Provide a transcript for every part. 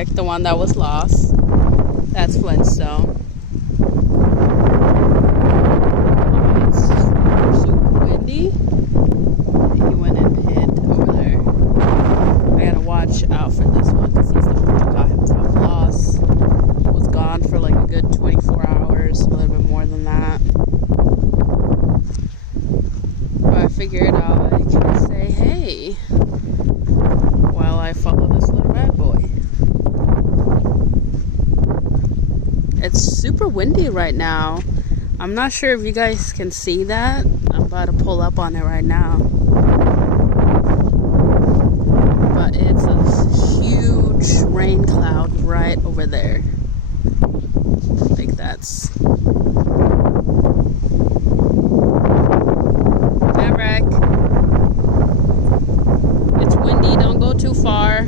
Maverick, the one that was lost. That's Flintstone. It's super windy. He went and hid over there. I gotta watch out for this one because he's the one that got himself lost. Was gone for like a good 24 hours, a little bit more than that. But I figured I can say hey while I follow this little bad boy. It's super windy right now. I'm not sure if you guys can see that. I'm about to pull up on it right now. But it's a huge rain cloud right over there. Like that's... Maverick. It's windy, don't go too far.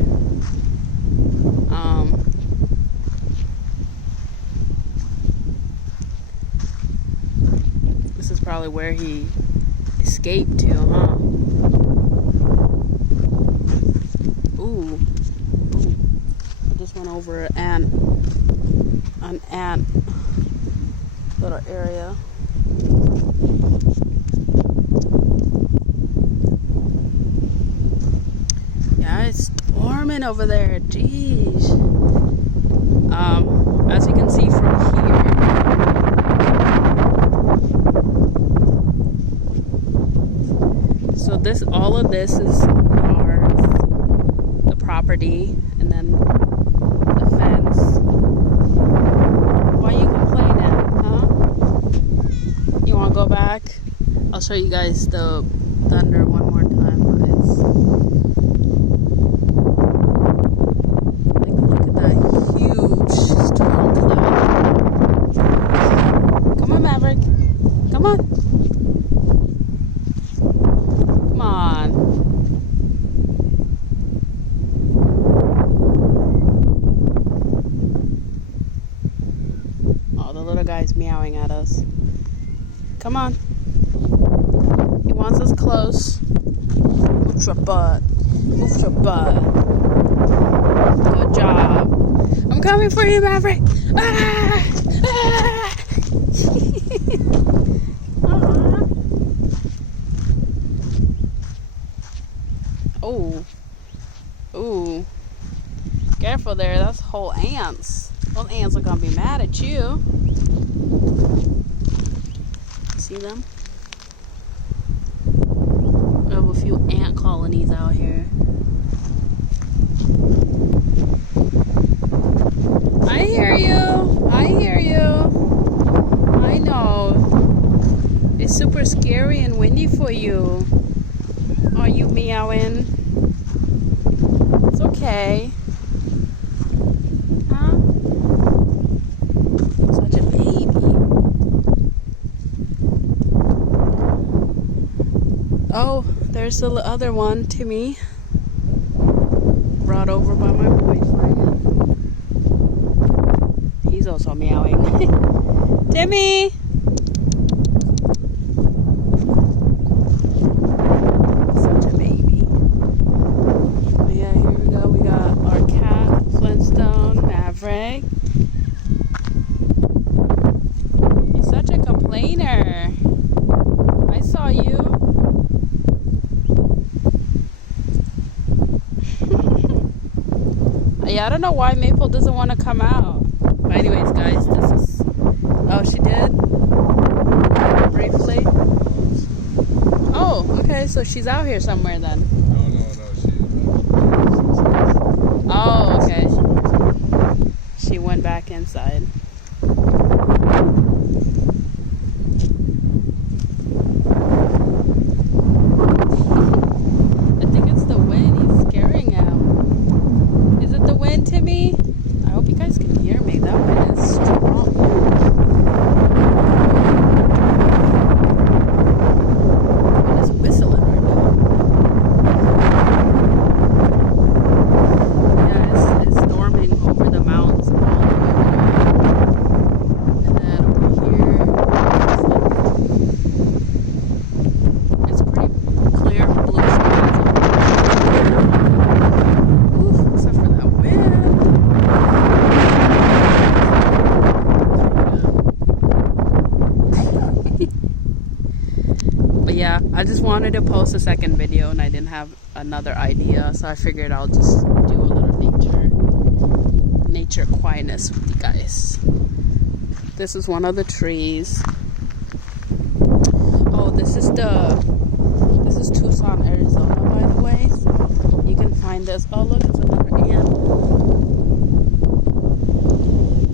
This is probably where he escaped to, huh? Ooh. I just went over an ant little area. Yeah, it's storming over there. Jeez. As you can see from here, so all of this is ours, the property, and then the fence. Why are you complaining, huh? You want to go back? I'll show you guys the thunder one more time. Look at that huge storm cloud. Come on, Maverick. Come on. Come on. Oh, the little guy's meowing at us. Come on. He wants us close. Move your butt. Move your butt. Good job. I'm coming for you, Maverick. Ah! Ah! Oh. Ooh. Careful there. That's whole ants. Those ants are gonna be mad at you. See them? We have a few ant colonies out here. I hear you. I hear you. I know. It's super scary and windy for you. Are you meowing? It's okay. Huh? Such a baby. Oh, there's the other one, Timmy. Brought over by my boyfriend. He's also meowing. Timmy! Such a baby. But yeah, here we go. We got our cat, Flintstone, Maverick. He's such a complainer. I saw you. Yeah, I don't know why Maple doesn't want to come out. But anyways, guys, this is... Oh, she did? Briefly? Oh, okay, so she's out here somewhere then. No, Oh, okay. She went back inside. I think it's the wind. He's scaring him. Is it the wind, Timmy? I hope you guys can hear me. That wind is strong. It is whistling right now. Yeah, it's storming over the mountains all the way over there. wanted to post a second video and I didn't have another idea, so I figured I'll just do a little nature quietness with you guys. This is one of the trees. Oh, this is Tucson, Arizona, by the way. So you can find this. Oh, look, it's another ant.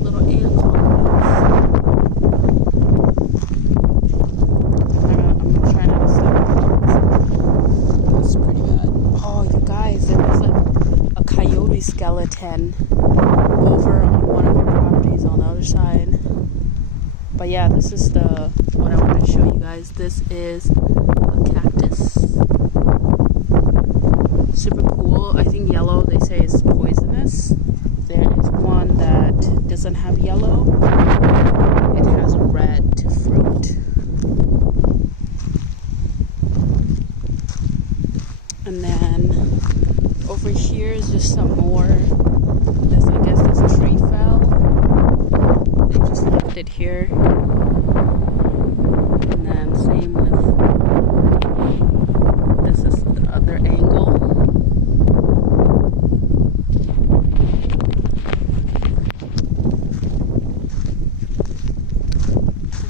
Little ant colonies. I'm gonna try not to step on it. It's pretty bad. Oh, you guys, there was a coyote skeleton over on one of our properties on the other side. But yeah, this is what I wanted to show you guys. This is a cactus. Super cool. I think yellow, they say, is poisonous. There is one that doesn't have yellow. It has red fruit. And then over here is just some more. I guess this tree fell. They just left it here. And then same with, this is the other angle.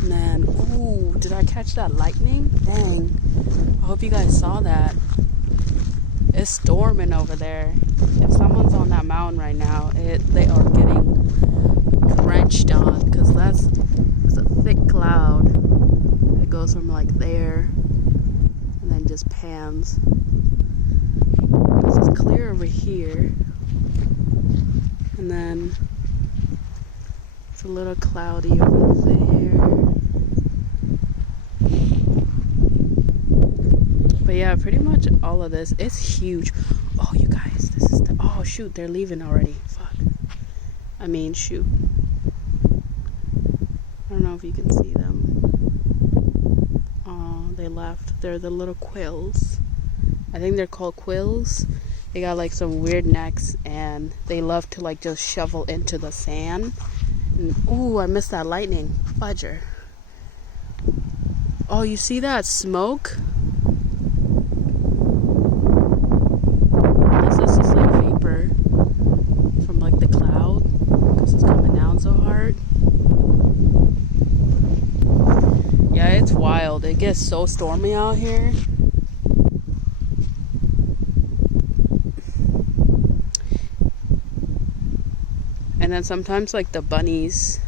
And then, ooh, did I catch that lightning? Dang. I hope you guys saw that. It's storming over there. If someone's on that mountain right now, they are getting drenched on, because it's a thick cloud. It goes from like there and then just pans. This is clear over here, and then it's a little cloudy over there. But yeah, pretty much all of this is huge. Oh, you guys, this is oh shoot, they're leaving already. Fuck. I mean, shoot. I don't know if you can see them. Oh, they left. They're the little quills. I think they're called quills. They got like some weird necks, and they love to like just shovel into the sand. And, ooh, I missed that lightning. Fudger. Oh, you see that smoke? This is like vapor from like the cloud, because it's coming down so hard. Yeah, it's wild. It gets so stormy out here. And then sometimes like the bunnies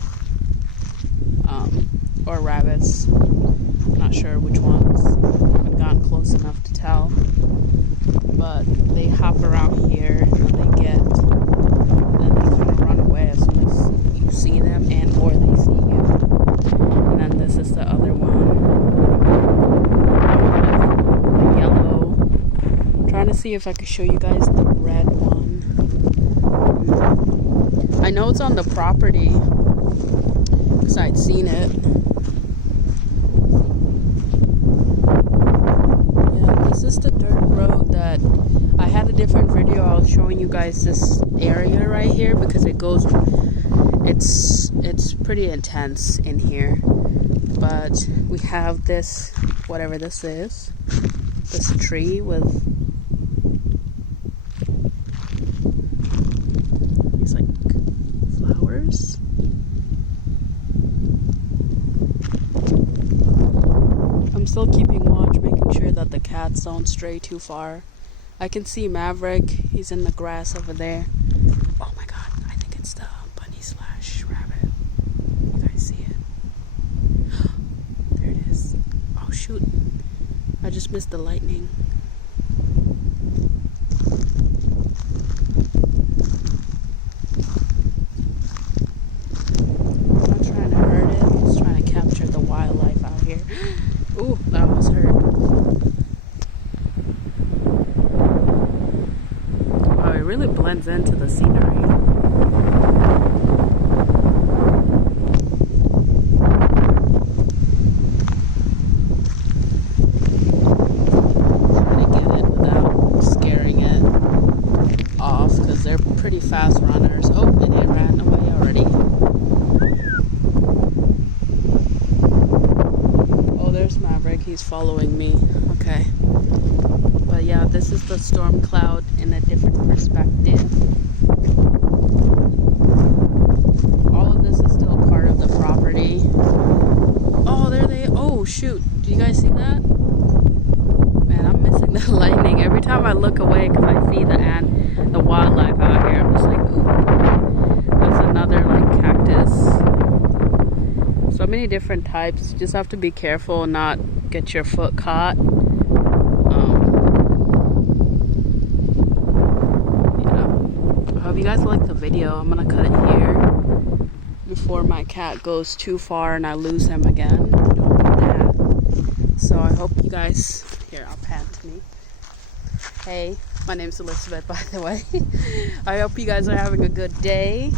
or rabbits, I'm not sure which ones, I haven't gotten close enough to tell, but they hop around here and then they kind of run away as soon as you see them and or they see you. And then this is the other one. That one with yellow. I'm trying to see if I could show you guys the red one. I know it's on the property because I'd seen it. Yeah, this is the dirt road that I had a different video. I was showing you guys this area right here because it's pretty intense in here. But we have this, whatever this is, this tree with these like flowers. I'm still keeping watch, making sure that the cats don't stray too far. I can see Maverick. He's in the grass over there. Oh my god, I think it's the bunny slash rabbit. You guys see it? There it is. Oh shoot. I just missed the lightning. I'm not trying to hurt it. I'm just trying to capture the wildlife out here. Ooh, that was hurt. Wow, it really blends into the scenery. They're pretty fast runners. Oh, and it ran away already. Oh, there's Maverick. He's following me. Okay. the storm cloud in a different perspective. All of this is still part of the property. Oh, there they, oh shoot, do you guys see that? Man, I'm missing the lightning every time I look away because I see the wildlife out here. I'm just like, ooh, that's another like cactus. So many different types. You just have to be careful and not get your foot caught. I hope you guys like the video. I'm gonna cut it here before my cat goes too far and I lose him again. I don't want that. So I hope you guys, here, I'll pan to me. Hey, my name's Elizabeth, by the way. I hope you guys are having a good day.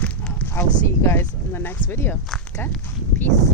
I'll see you guys in the next video. Okay? Peace.